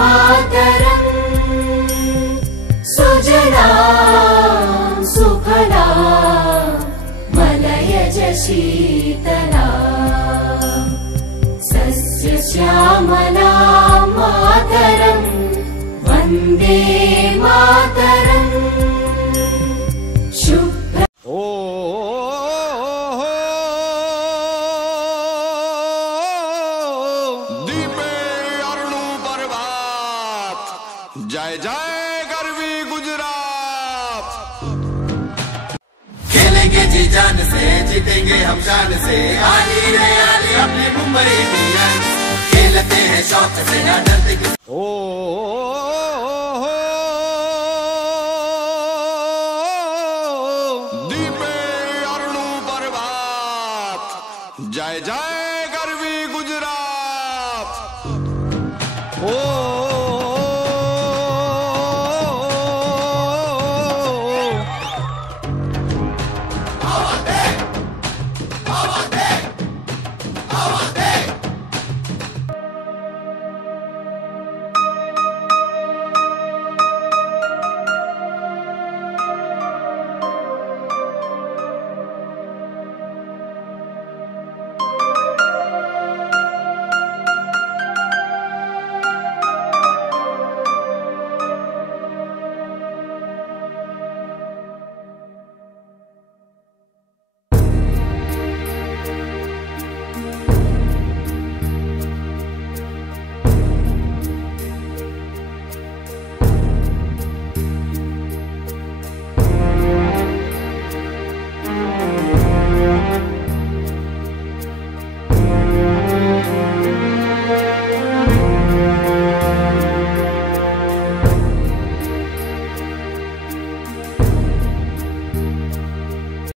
मातरम् सुजलां सुफलां मलयज शीतलां सस्यश्यामलां मातरं वन्दे मातरम्। शुभ्र जय जय गरवी गुजरात। खेलेंगे जी जान से, जीतेंगे हम शान से, आली रे आली अपनी मुंबई इंडियंस। खेलते हैं शौक से, ना डरते किसी। ओ दीपे अरुणु पर्वत जय जय